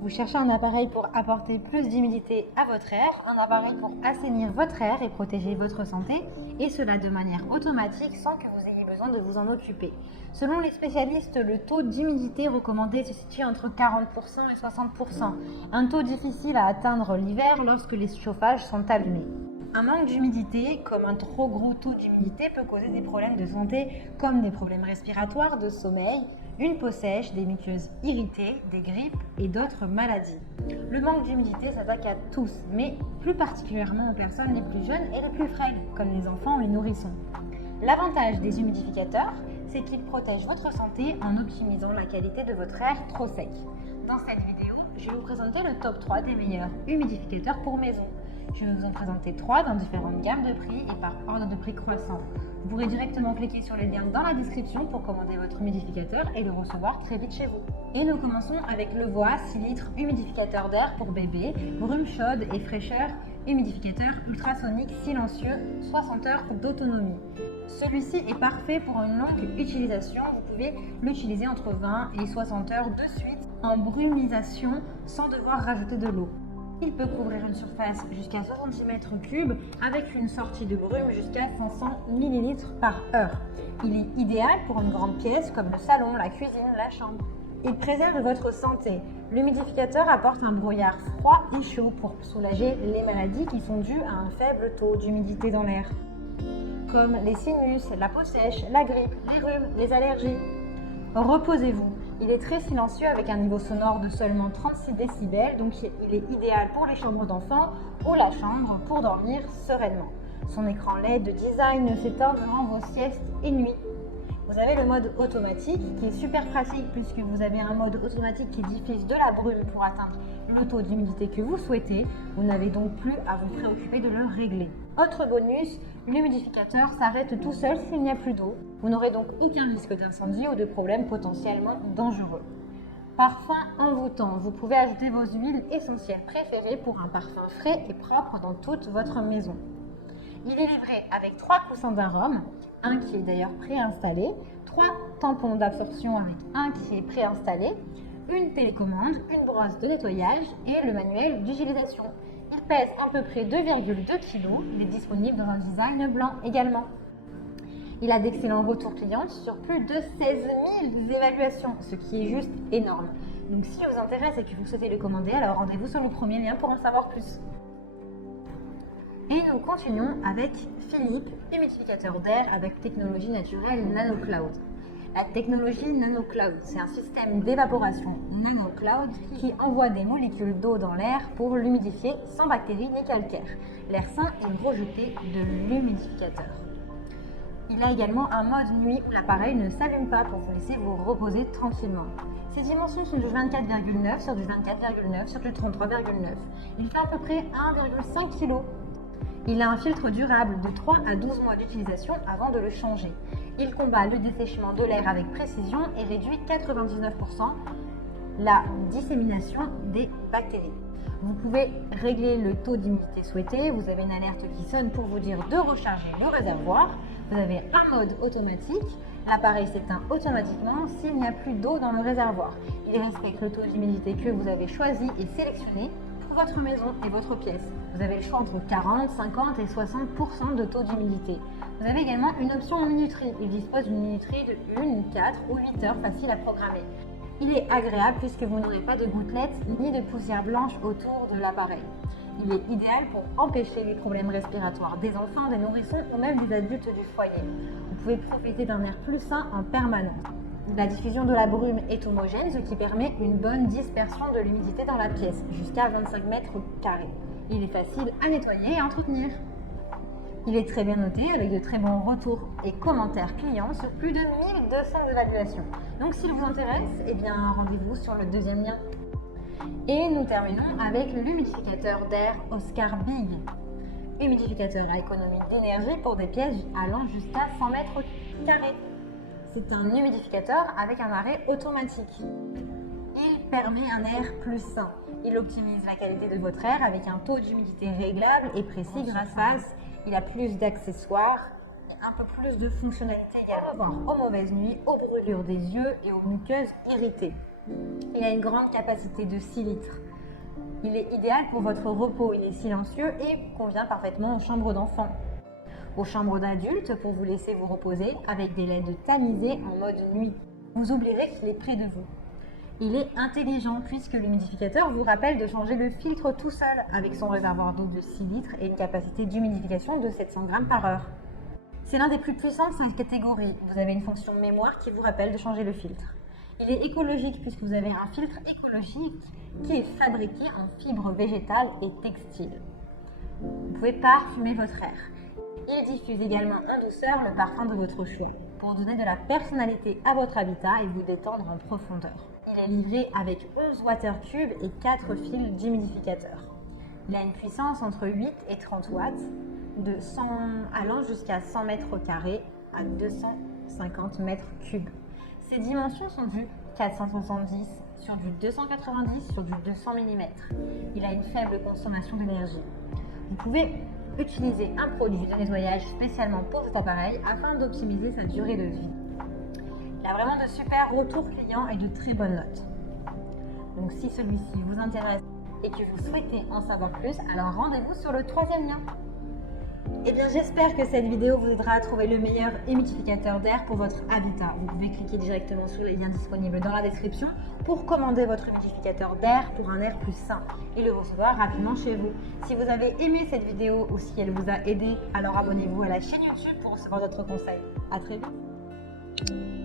Vous cherchez un appareil pour apporter plus d'humidité à votre air, un appareil pour assainir votre air et protéger votre santé, et cela de manière automatique sans que vous ayez besoin de vous en occuper. Selon les spécialistes, le taux d'humidité recommandé se situe entre 40% et 60%, un taux difficile à atteindre l'hiver lorsque les chauffages sont allumés. Un manque d'humidité, comme un trop gros taux d'humidité, peut causer des problèmes de santé comme des problèmes respiratoires, de sommeil, une peau sèche, des muqueuses irritées, des grippes et d'autres maladies. Le manque d'humidité s'attaque à tous, mais plus particulièrement aux personnes les plus jeunes et les plus frêles, comme les enfants ou les nourrissons. L'avantage des humidificateurs, c'est qu'ils protègent votre santé en optimisant la qualité de votre air trop sec. Dans cette vidéo, je vais vous présenter le top 3 des meilleurs humidificateurs pour maison. Je vais vous en présenter 3 dans différentes gammes de prix et par ordre de prix croissant. Vous pourrez directement cliquer sur les liens dans la description pour commander votre humidificateur et le recevoir très vite chez vous. Et nous commençons avec le Voa 6 litres humidificateur d'air pour bébé, brume chaude et fraîcheur, humidificateur ultrasonique silencieux, 60 heures d'autonomie. Celui-ci est parfait pour une longue utilisation. Vous pouvez l'utiliser entre 20 et 60 heures de suite en brumisation sans devoir rajouter de l'eau. Il peut couvrir une surface jusqu'à 60 cm3 avec une sortie de brume jusqu'à 500 ml par heure. Il est idéal pour une grande pièce comme le salon, la cuisine, la chambre. Il préserve votre santé. L'humidificateur apporte un brouillard froid et chaud pour soulager les maladies qui sont dues à un faible taux d'humidité dans l'air, comme les sinus, la peau sèche, la grippe, les rhumes, les allergies. Reposez-vous. Il est très silencieux avec un niveau sonore de seulement 36 décibels, donc il est idéal pour les chambres d'enfants ou la chambre pour dormir sereinement. Son écran LED de design s'éteint durant vos siestes et nuits. Vous avez le mode automatique qui est super pratique puisque vous avez un mode automatique qui diffuse de la brume pour atteindre le taux d'humidité que vous souhaitez. Vous n'avez donc plus à vous préoccuper de le régler. Autre bonus, l'humidificateur s'arrête tout seul s'il n'y a plus d'eau. Vous n'aurez donc aucun risque d'incendie ou de problèmes potentiellement dangereux. Parfum envoûtant, vous pouvez ajouter vos huiles essentielles préférées pour un parfum frais et propre dans toute votre maison. Il est livré avec 3 coussins d'arôme, un qui est d'ailleurs préinstallé, 3 tampons d'absorption avec un qui est préinstallé, une télécommande, une brosse de nettoyage et le manuel d'utilisation. Il pèse à peu près 2,2 kg, il est disponible dans un design blanc également. Il a d'excellents retours clients sur plus de 16 000 évaluations, ce qui est juste énorme. Donc si ça vous intéresse et que vous souhaitez le commander, alors rendez-vous sur le premier lien pour en savoir plus. Et nous continuons avec Philips, humidificateur d'air avec technologie naturelle NanoCloud. La technologie NanoCloud, c'est un système d'évaporation NanoCloud qui envoie des molécules d'eau dans l'air pour l'humidifier sans bactéries ni calcaire. L'air sain est rejeté de l'humidificateur. Il a également un mode nuit où l'appareil ne s'allume pas pour vous laisser vous reposer tranquillement. Ses dimensions sont du 24,9 sur du 24,9 sur du 33,9. Il fait à peu près 1,5 kg. Il a un filtre durable de 3 à 12 mois d'utilisation avant de le changer. Il combat le dessèchement de l'air avec précision et réduit 99% la dissémination des bactéries. Vous pouvez régler le taux d'humidité souhaité. Vous avez une alerte qui sonne pour vous dire de recharger le réservoir. Vous avez un mode automatique. L'appareil s'éteint automatiquement s'il n'y a plus d'eau dans le réservoir. Il respecte le taux d'humidité que vous avez choisi et sélectionné pour votre maison et votre pièce. Vous avez le choix entre 40, 50 et 60% de taux d'humidité. Vous avez également une option en minuterie. Il dispose d'une minuterie de 1, 4 ou 8 heures facile à programmer. Il est agréable puisque vous n'aurez pas de gouttelettes ni de poussière blanche autour de l'appareil. Il est idéal pour empêcher les problèmes respiratoires des enfants, des nourrissons ou même des adultes du foyer. Vous pouvez profiter d'un air plus sain en permanence. La diffusion de la brume est homogène, ce qui permet une bonne dispersion de l'humidité dans la pièce, jusqu'à 25 mètres carrés. Il est facile à nettoyer et à entretenir. Il est très bien noté avec de très bons retours et commentaires clients sur plus de 1200 évaluations. Donc s'il vous intéresse, eh bien rendez-vous sur le deuxième lien. Et nous terminons avec l'humidificateur d'air Oscar Big. Humidificateur à économie d'énergie pour des pièces allant jusqu'à 100 mètres carrés. C'est un humidificateur avec un arrêt automatique. Il permet un air plus sain. Il optimise la qualité de votre air avec un taux d'humidité réglable et précis grâce à il a plus d'accessoires et un peu plus de fonctionnalités également. Aux mauvaises nuits, aux brûlures des yeux et aux muqueuses irritées. Il a une grande capacité de 6 litres. Il est idéal pour votre repos, il est silencieux et convient parfaitement aux chambres d'enfants. Aux chambres d'adultes pour vous laisser vous reposer avec des LED tamisées en mode nuit. Vous oublierez qu'il est près de vous. Il est intelligent puisque l'humidificateur vous rappelle de changer le filtre tout seul avec son réservoir d'eau de 6 litres et une capacité d'humidification de 700 grammes par heure. C'est l'un des plus puissants de sa catégorie. Vous avez une fonction mémoire qui vous rappelle de changer le filtre. Il est écologique puisque vous avez un filtre écologique qui est fabriqué en fibres végétales et textiles. Vous pouvez parfumer votre air. Il diffuse également en douceur le parfum de votre choix pour donner de la personnalité à votre habitat et vous détendre en profondeur. Il est livré avec 11 water cubes et 4 fils d'humidificateur. Il a une puissance entre 8 et 30 watts, allant jusqu'à 100 mètres carrés à 250 mètres cubes. Ses dimensions sont du 470 sur du 290 sur du 200 mm. Il a une faible consommation d'énergie. Vous pouvez utiliser un produit de nettoyage spécialement pour cet appareil afin d'optimiser sa durée de vie. Il a vraiment de super retours clients et de très bonnes notes. Donc si celui-ci vous intéresse et que vous souhaitez en savoir plus, alors rendez-vous sur le 3e lien. Eh bien, j'espère que cette vidéo vous aidera à trouver le meilleur humidificateur d'air pour votre habitat. Vous pouvez cliquer directement sur les liens disponibles dans la description pour commander votre humidificateur d'air pour un air plus sain et le recevoir rapidement chez vous. Si vous avez aimé cette vidéo ou si elle vous a aidé, alors abonnez-vous à la chaîne YouTube pour recevoir d'autres conseils. À très vite.